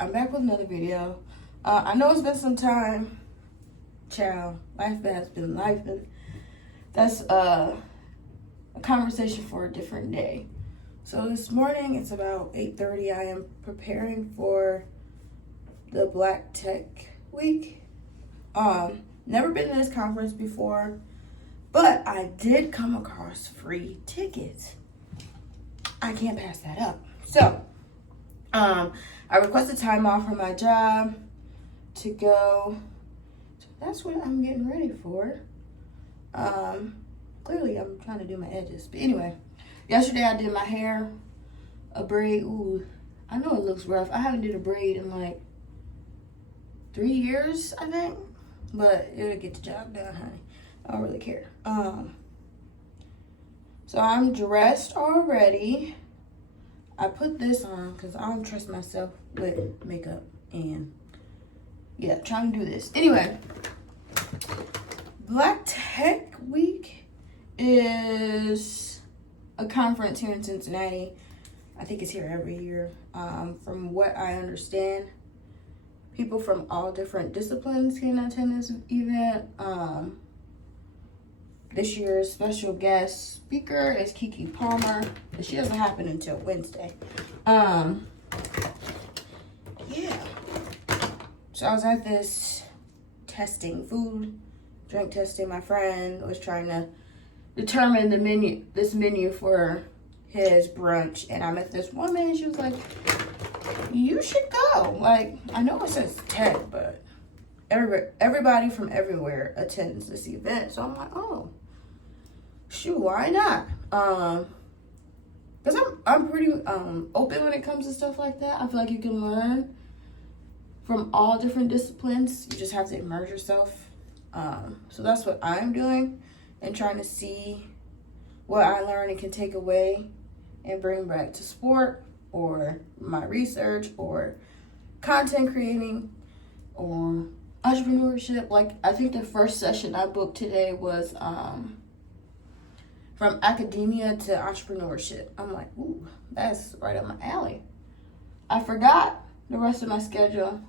I'm back with another video. I know it's been some time. Child, life has been life. That's a conversation for a different day. So this morning, it's about 8:30. I am preparing for the Black Tech Week. Never been to this conference before, but I did come across free tickets. I can't pass that up. So, I requested time off from my job to go. So that's what I'm getting ready for. Clearly I'm trying to do my edges. But anyway, yesterday I did my hair, a braid. Ooh, I know it looks rough. I haven't did a braid in like 3 years, I think. But it'll get the job done, honey. I don't really care. So I'm dressed already. I put this on because I don't trust myself with makeup. And yeah, trying to do this. Anyway, Black Tech Week is a conference here in Cincinnati. I think it's here every year. From what I understand, people from all different disciplines can attend this event. This year's special guest speaker is Kiki Palmer, but she doesn't happen until Wednesday. Yeah. So I was at this testing, food, drink testing. My friend was trying to determine this menu for his brunch, and I met this woman, and she was like, you should go. Like, I know it says tech, but everybody from everywhere attends this event. So I'm like, oh, shoot, why not? Because I'm pretty open when it comes to stuff like that. I feel like you can learn from all different disciplines. You just have to immerse yourself. So that's what I'm doing, and trying to see what I learned and can take away and bring back to sport, or my research, or content creating, or entrepreneurship. Like, I think the first session I booked today was from academia to entrepreneurship. I'm like, ooh, that's right up my alley. I forgot the rest of my schedule.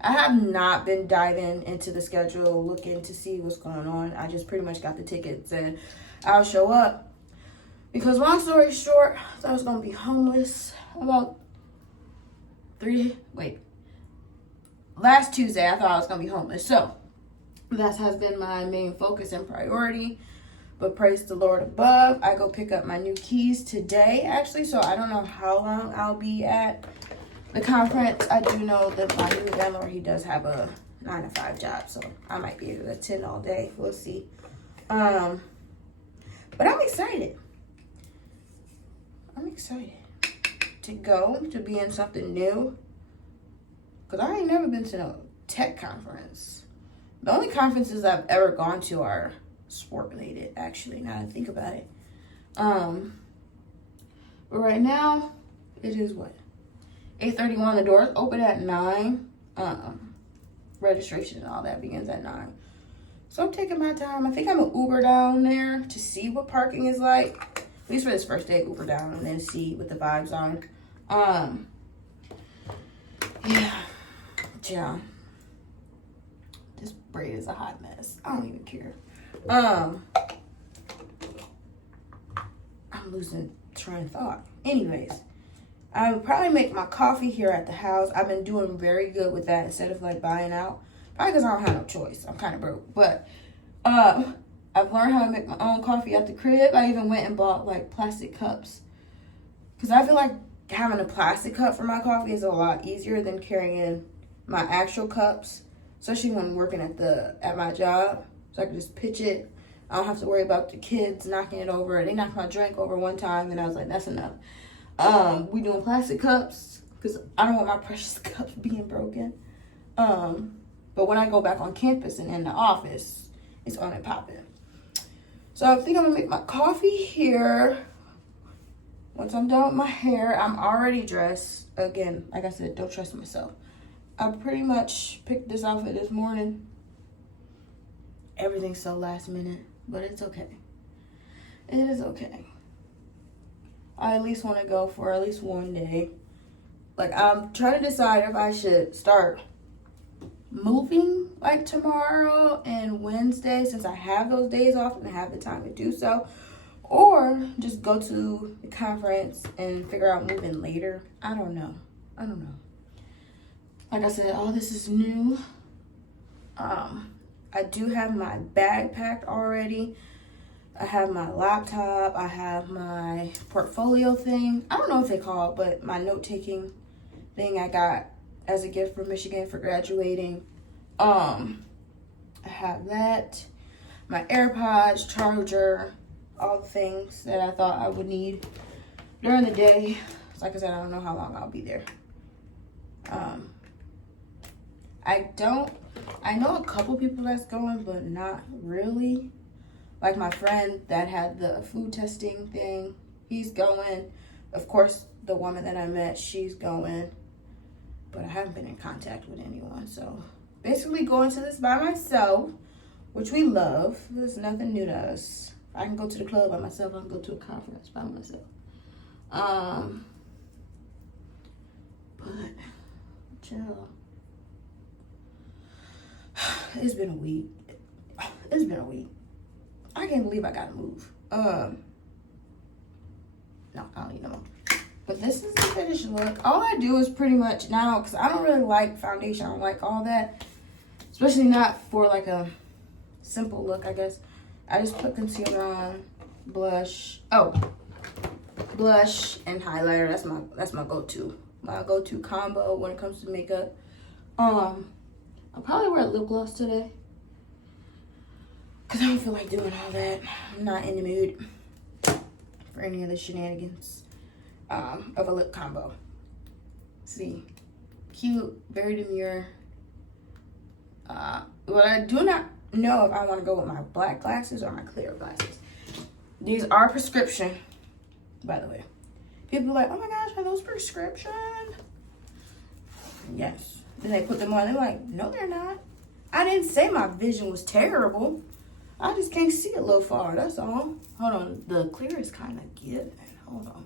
I have not been diving into the schedule, looking to see what's going on. I just pretty much got the tickets and I'll show up. Because long story short, I thought I was going to be homeless last Tuesday I thought I was going to be homeless. So that has been my main focus and priority. But praise the Lord above. I go pick up my new keys today, actually. So I don't know how long I'll be at the conference. I do know that my new landlord, he does have a 9-to-5 job. So I might be able to attend all day. We'll see. But I'm excited. I'm excited to go, to be in something new. Because I ain't never been to no tech conference. The only conferences I've ever gone to are sport related, actually, now that I think about it. But right now, it is what? 8:31. The doors open at 9. Registration and all that begins at 9. So I'm taking my time. I think I'm gonna Uber down there to see what parking is like. At least for this first day, Uber down and then see what the vibes are. Yeah. This braid is a hot mess. I don't even care. I'm losing train of thought. Anyways, I would probably make my coffee here at the house. I've been doing very good with that instead of like buying out. Probably because I don't have no choice. I'm kind of broke. But I've learned how to make my own coffee at the crib. I even went and bought like plastic cups. Because I feel like having a plastic cup for my coffee is a lot easier than carrying my actual cups. Especially when I'm working at my job. So I can just pitch it. I don't have to worry about the kids knocking it over. They knocked my drink over one time and I was like, that's enough. We doing plastic cups because I don't want my precious cups being broken. But when I go back on campus and in the office, it's on and popping. So I think I'm gonna make my coffee here. Once I'm done with my hair, I'm already dressed. Again, like I said, don't trust myself. I pretty much picked this outfit this morning. Everything's so last minute, but it's okay. It is okay. I at least want to go for at least one day. Like, I'm trying to decide if I should start moving like tomorrow and Wednesday, since I have those days off and I have the time to do so, or just go to the conference and figure out moving later. I don't know. Like I said, all this is new. I do have my bag packed already. I have my laptop. I have my portfolio thing. I don't know what they call it, but my note-taking thing I got as a gift from Michigan for graduating. I have that. My AirPods, charger, all the things that I thought I would need during the day. Like I said, I don't know how long I'll be there. I know a couple people that's going, but not really. Like my friend that had the food testing thing, he's going. Of course, the woman that I met, she's going. But I haven't been in contact with anyone. So basically going to this by myself, which we love. There's nothing new to us. I can go to the club by myself. I can go to a conference by myself. But chill. It's been a week. I can't believe I gotta move. No, I don't need no more. But this is the finished look. All I do is pretty much now, because I don't really like foundation. I don't like all that. Especially not for like a simple look, I guess. I just put concealer on, blush. Oh, blush and highlighter. That's my go-to. My go-to combo when it comes to makeup. I'll probably wear a lip gloss today, because I don't feel like doing all that. I'm not in the mood for any of the shenanigans of a lip combo. See, cute, very demure. But I do not know if I want to go with my black glasses or my clear glasses. These are prescription, by the way. People are like, oh my gosh, are those prescription? Yes. Then they put them on. They're like, no, they're not. I didn't say my vision was terrible. I just can't see a little far. That's all. Hold on. The clear is kind of giving. Hold on.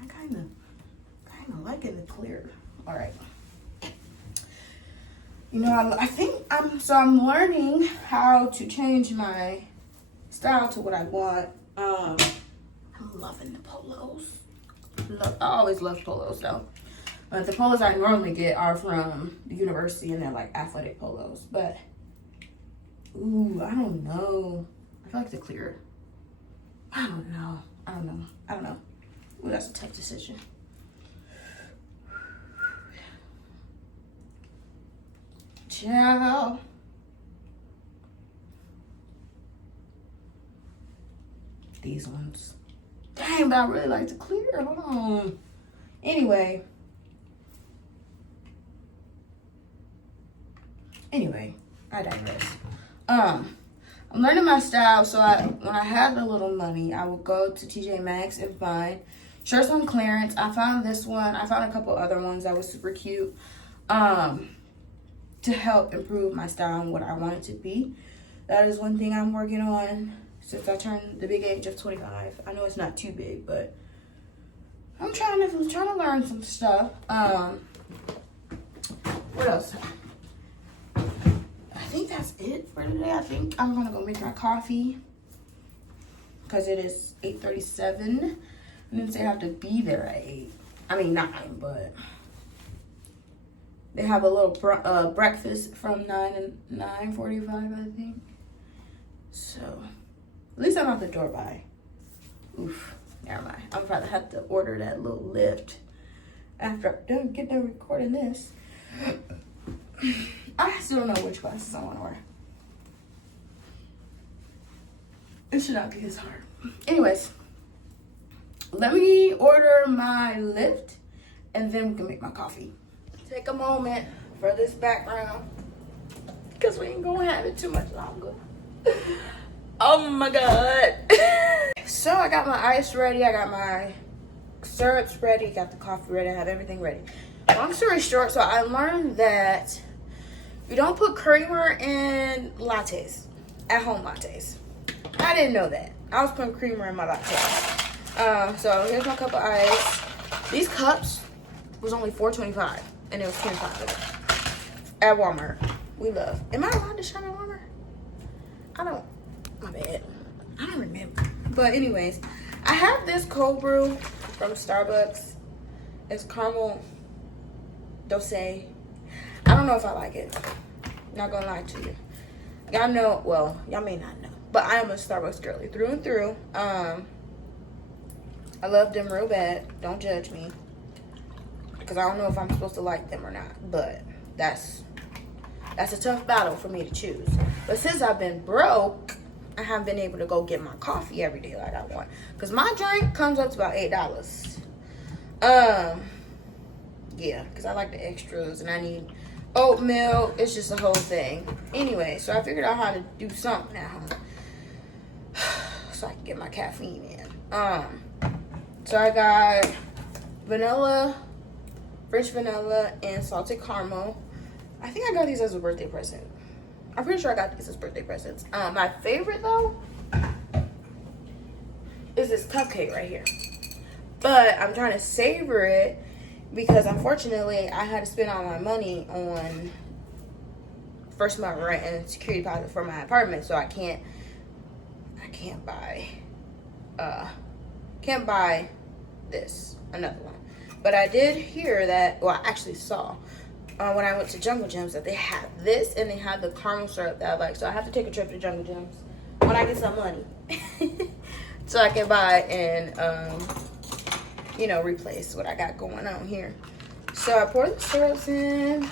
I kind of like it the clear. All right. You know, I think I'm learning how to change my style to what I want. I'm loving the polos. I always love polos though. But the polos I normally get are from the university and they're like athletic polos. But, ooh, I don't know. I feel like the clear. I don't know. Ooh, that's a tough decision. Ciao. These ones. Dang, but I really like the clear. Hold on. Anyway, I digress. I'm learning my style, so when I had a little money, I would go to TJ Maxx and find shirts on clearance. I found this one. I found a couple other ones that was super cute to help improve my style and what I want it to be. That is one thing I'm working on since I turned the big age of 25. I know it's not too big, but I'm trying to learn some stuff. What else? I think that's it for today. I think I'm gonna go make my coffee because it is 8:37. I didn't say I have to be there at 8. I mean 9, but they have a little breakfast from 9 and 9:45, I think. So at least I'm out the door by. Oof, never mind. I'll probably have to order that little lift after I'm done recording this. I still don't know which glasses I want to wear. It should not be this hard. Anyways, let me order my lift and then we can make my coffee. Take a moment for this background because we ain't gonna have it too much longer. Oh my God. So I got my ice ready. I got my syrups ready. Got the coffee ready. I have everything ready. Long story short, so I learned that you don't put creamer in lattes, at home lattes. I didn't know that. I was putting creamer in my latte. So here's my cup of ice. These cups was only $4.25, and it was 25 of them at Walmart. We love. Am I allowed to shop at Walmart? I don't. My bad. I don't remember. But anyways, I have this cold brew from Starbucks. It's caramel dose. I don't know if I like it. Not gonna lie to you. Y'all know. Well, y'all may not know, but I am a Starbucks girly through and through. I love them real bad. Don't judge me, because I don't know if I'm supposed to like them or not. But that's a tough battle for me to choose. But since I've been broke, I haven't been able to go get my coffee every day like I want. Because my drink comes up to about $8. Yeah, because I like the extras and I need oat milk. It's just a whole thing. Anyway, so I figured out how to do something at home so I can get my caffeine in. So I got vanilla, French vanilla, and salted caramel. I think I got these as a birthday present. I'm pretty sure I got these as birthday presents. My favorite, though, is this cupcake right here. But I'm trying to savor it because, unfortunately, I had to spend all my money on first month rent and security deposit for my apartment. So I can't buy this, another one. But I did hear that, well, I actually saw when I went to Jungle Gems that they have this and they have the caramel syrup that I like. So I have to take a trip to Jungle Gems when I get some money so I can buy and replace what I got going on here. So I pour the syrups in.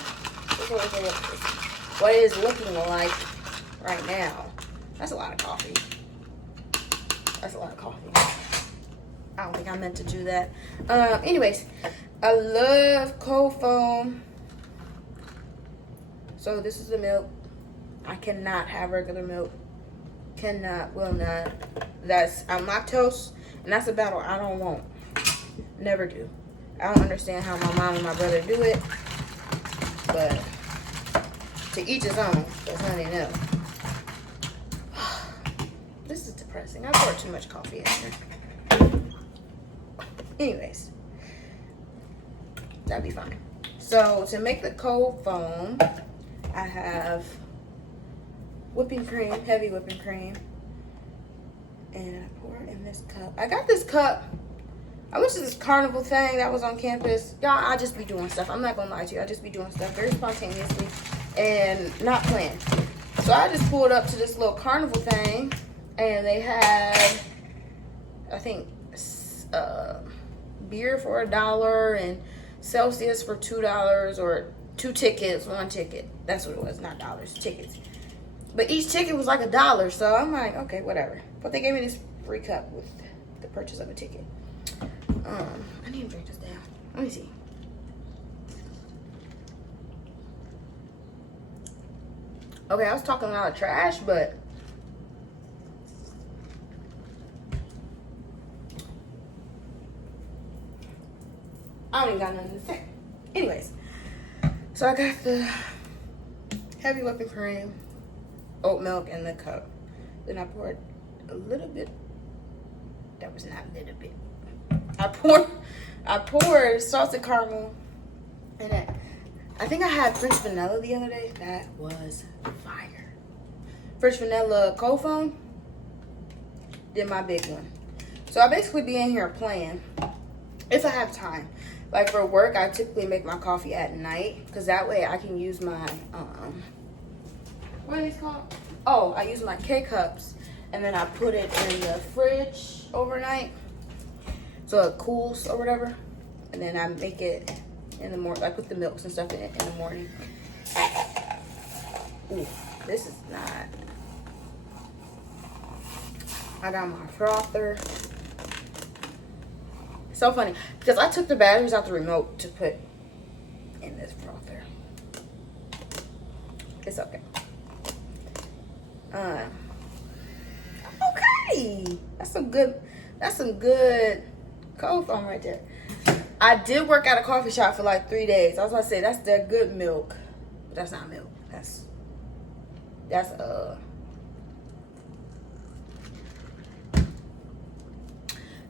What it is looking like right now. That's a lot of coffee. That's a lot of coffee. I don't think I meant to do that. Anyways, I love cold foam. So this is the milk. I cannot have regular milk. Cannot, will not. I'm lactose, and that's a battle I don't want. Never do. I don't understand how my mom and my brother do it, but to each his own. That's not enough. This is depressing. I poured too much coffee in here. Anyways, that'll be fine. So to make the cold foam, I have whipping cream, heavy whipping cream, and I pour it in this cup. I got this cup. I wish this carnival thing that was on campus. Y'all, I just be doing stuff. I'm not gonna lie to you. I just be doing stuff very spontaneously and not planned. So I just pulled up to this little carnival thing, and they had, I think, beer for $1 and Celsius for $2, or 2 tickets, 1 ticket. That's what it was, not dollars, tickets. But each ticket was like $1, so I'm like, okay, whatever. But they gave me this free cup with the purchase of a ticket. I need to break this down. Let me see. Okay, I was talking a lot of trash, but I don't even got nothing to say. Anyways, so I got the heavy whipping cream, oat milk in the cup. Then I poured a little bit. That was not a little bit. I poured salted caramel in it. I think I had French vanilla the other day. That was fire. French vanilla cold foam. Did my big one. So I basically be in here playing if I have time. Like for work, I typically make my coffee at night because that way I can use my what are these called? Oh, I use my K-cups and then I put it in the fridge overnight so it cools or whatever, and then I make it in the morning. I put the milks and stuff in it in the morning. Ooh, this is not. I got my frother. So funny because I took the batteries out the remote to put in this frother. It's okay. Okay, that's some good cold foam right there. I did work at a coffee shop for like 3 days. I was about to say that's their good milk, but that's not milk. That's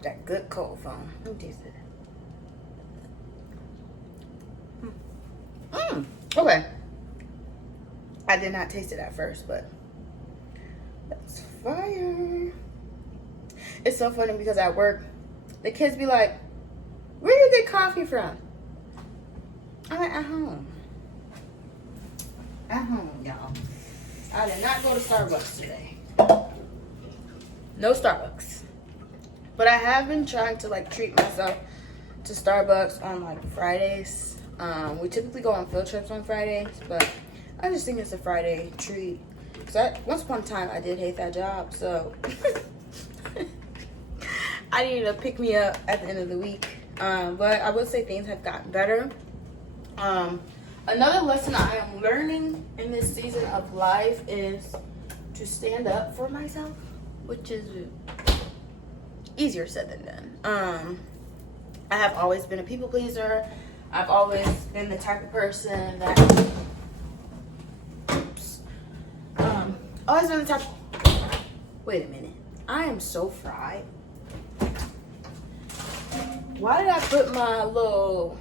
That good cold foam. Let me taste it. Okay. I did not taste it at first, but that's fire. It's so funny because at work, the kids be like, where do you get coffee from? I'm like, at home. At home, y'all. I did not go to Starbucks today. No Starbucks. But I have been trying to like treat myself to Starbucks on like Fridays. We typically go on field trips on Fridays, but I just think it's a Friday treat. Cause once upon a time I did hate that job, so I needed to pick me up at the end of the week. But I would say things have gotten better. Another lesson I am learning in this season of life is to stand up for myself, which is easier said than done. I have always been a people pleaser. I've always been the type of person that always been the type of, wait a minute, I am so fried. Why did I put my little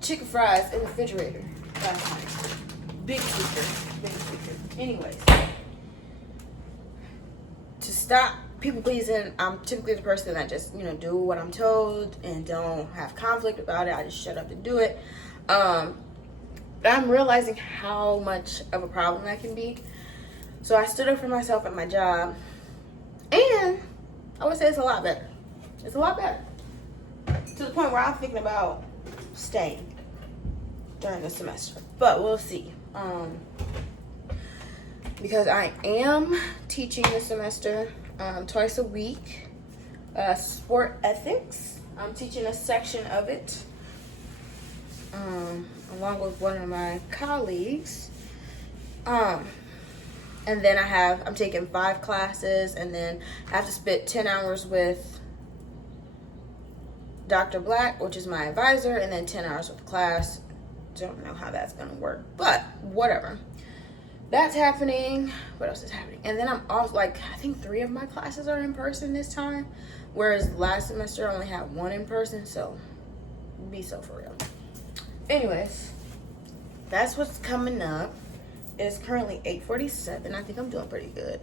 chicken fries in the refrigerator last night? Big secret. Anyways, to stop people pleasing, I'm typically the person that just, do what I'm told and don't have conflict about it. I just shut up and do it. But I'm realizing how much of a problem that can be. So I stood up for myself at my job, and I would say it's a lot better. It's a lot better. To the point where I'm thinking about staying during the semester. But we'll see. Because I am teaching this semester twice a week. Sport ethics. I'm teaching a section of it. Along with one of my colleagues. And then I'm taking 5 classes, and then I have to spend 10 hours with Dr. Black, which is my advisor, and then 10 hours with class. Don't know how that's gonna work, but whatever. That's happening. What else is happening? And then I'm off, I think 3 of my classes are in person this time, whereas last semester I only had 1 in person, so be so for real. Anyways, that's what's coming up. It's currently 8:47. I think I'm doing pretty good.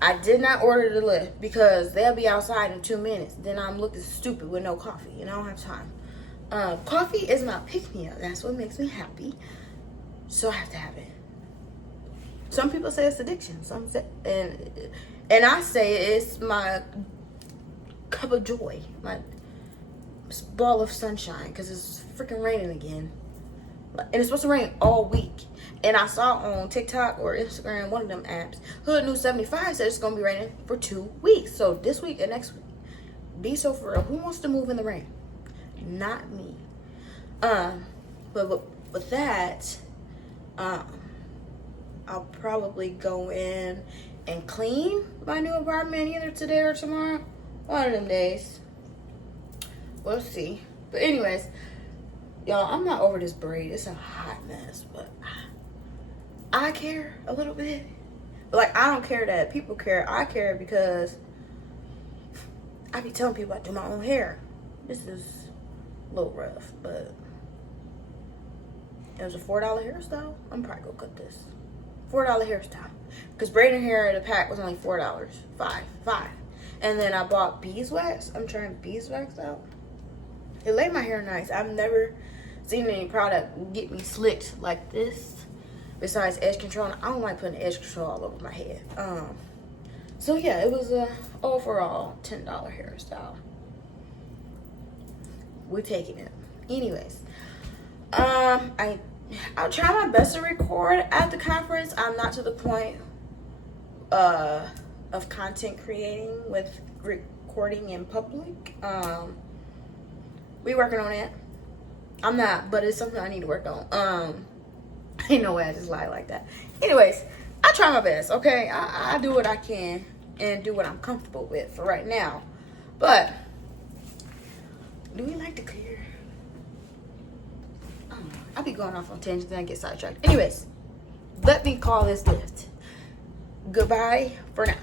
I did not order the lift because they'll be outside in 2 minutes. Then I'm looking stupid with no coffee, and I don't have time. Coffee is my pick-me-up. That's what makes me happy. So I have to have it. Some people say it's addiction. Some say, and I say it's my cup of joy, my ball of sunshine, because it's freaking raining again. And it's supposed to rain all week. And I saw on TikTok or Instagram, one of them apps, Hood News 75 said it's going to be raining for 2 weeks. So this week and next week. Be so for real. Who wants to move in the rain? Not me. But with that, I'll probably go in and clean my new apartment either today or tomorrow. One of them days. We'll see. But anyways, y'all, I'm not over this braid. It's a hot mess, but I care a little bit. But I don't care that people care. I care because I be telling people I do my own hair. This is a little rough, but it was a $4 hairstyle. I'm probably gonna cut this. $4 hairstyle. Because braiding hair at a pack was only $4. Five. And then I bought beeswax. I'm trying beeswax out. It laid my hair nice. I've never seen any product get me slicked like this. Besides edge control, I don't like putting edge control all over my head. So yeah, it was a overall $10 hairstyle. We're taking it. Anyways, I'll try my best to record at the conference. I'm not to the point of content creating with recording in public. We working on it. I'm not, but it's something I need to work on. Ain't no way I just lie like that. Anyways, I try my best, okay? I do what I can and do what I'm comfortable with for right now. But do we like to clear? I don't know. I'll be going off on tangents and I get sidetracked. Anyways, let me call this lift. Goodbye for now.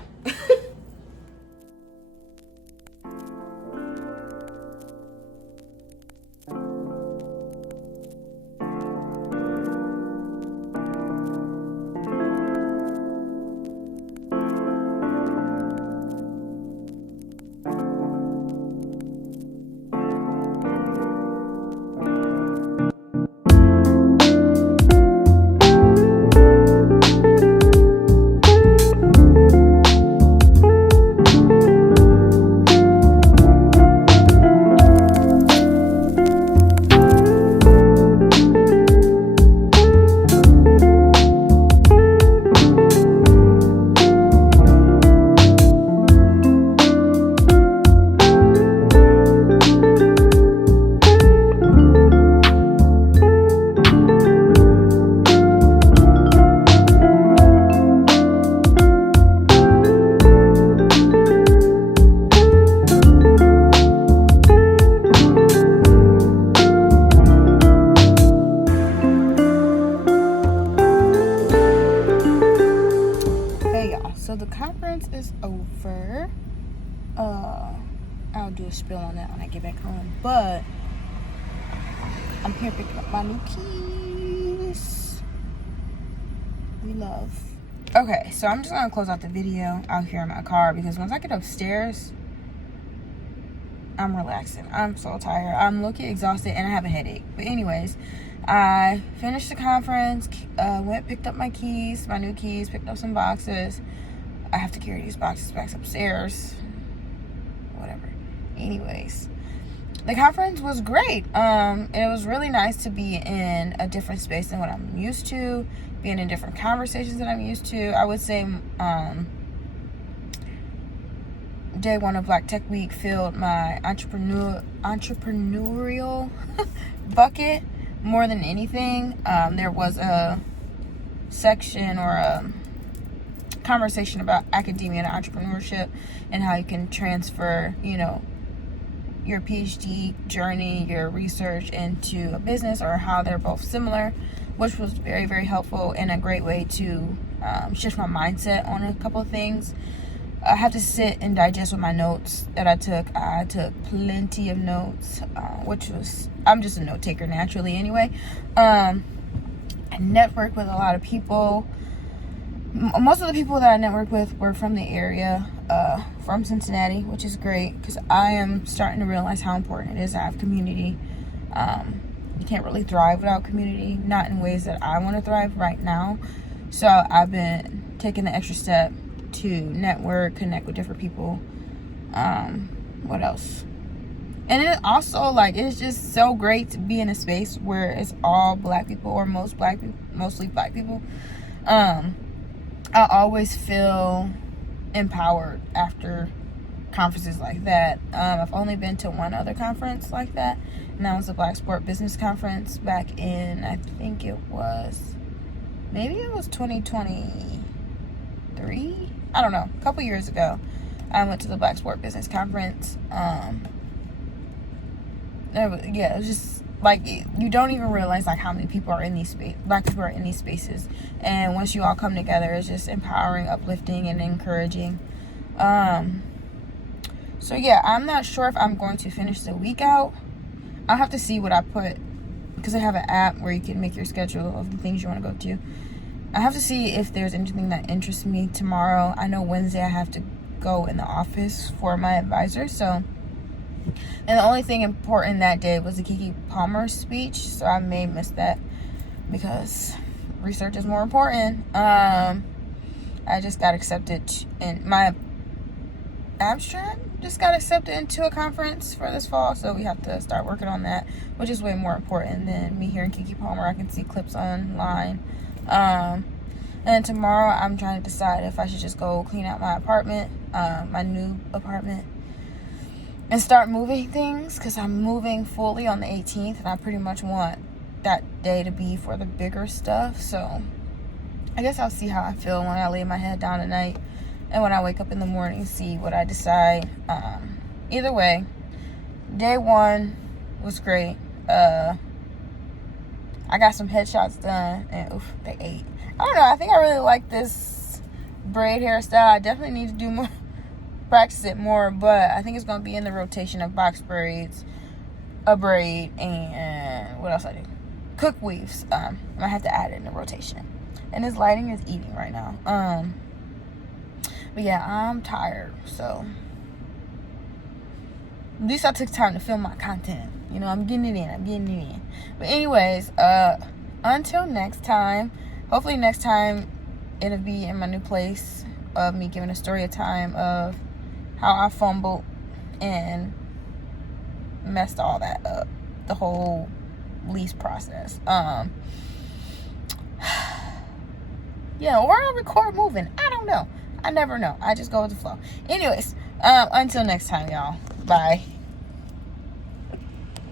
so the conference is over. I'll do a spill on that when I get back home. But I'm here picking up my new keys. We love. Okay, so I'm just gonna close out the video out here in my car because once I get upstairs, I'm relaxing. I'm so tired. I'm looking exhausted and I have a headache. But anyways, I finished the conference, picked up my keys, my new keys, picked up some boxes. I have to carry these boxes back upstairs. Whatever. Anyways, the conference was great. It was really nice to be in a different space than what I'm used to, being in different conversations that I'm used to. I would say day one of Black Tech Week filled my entrepreneurial bucket more than anything. There was a section or a conversation about academia and entrepreneurship and how you can transfer, your PhD journey, your research into a business, or how they're both similar, which was very, very helpful and a great way to shift my mindset on a couple of things. I had to sit and digest with my notes that I took. I took plenty of notes, I'm just a note taker naturally anyway. I networked with a lot of people. Most of the people that I networked with were from the area, from Cincinnati, which is great because I am starting to realize how important it is to have community. You can't really thrive without community, not in ways that I want to thrive right now. So I've been taking the extra step to network, connect with different people. What else? And it also, it's just so great to be in a space where it's all Black people, or mostly Black people. I always feel empowered after conferences like that. I've only been to one other conference like that, and that was the Black Sport Business Conference back in, I think it was 2023. I don't know, a couple years ago. I went to the Black Sport Business Conference. It was just you don't even realize how many people are in these Black people are in these spaces, and once you all come together, it's just empowering, uplifting, and encouraging. So yeah, I'm not sure if I'm going to finish the week out. I'll have to see what I put, because I have an app where you can make your schedule of the things you want to go to. I have to see if there's anything that interests me tomorrow. I know Wednesday I have to go in the office for my advisor, and the only thing important that day was the Keke Palmer speech, so I may miss that because research is more important. I just got accepted in my abstract, just got accepted into a conference for this fall, so we have to start working on that, which is way more important than me hearing Keke Palmer. I can see clips online. And tomorrow I'm trying to decide if I should just go clean out my apartment, my new apartment, and start moving things, because I'm moving fully on the 18th, and I pretty much want that day to be for the bigger stuff. So I guess I'll see how I feel when I lay my head down at night, and when I wake up in the morning, see what I decide. Either way, day one was great. I got some headshots done, and they ate. I don't know, I think I really like this braid hairstyle. I definitely need to do more, practice it more, but I think it's going to be in the rotation of box braids, a braid, and what else I do? Cook weaves. I might have to add it in the rotation. And this lighting is eating right now. But yeah, I'm tired, so at least I took time to film my content. I'm getting it in. But anyways, until next time, hopefully next time it'll be in my new place, of me giving a story of time of how I fumbled and messed all that up, the whole lease process. Yeah, or I'll record moving. I don't know. I never know. I just go with the flow. Anyways, until next time, y'all. Bye.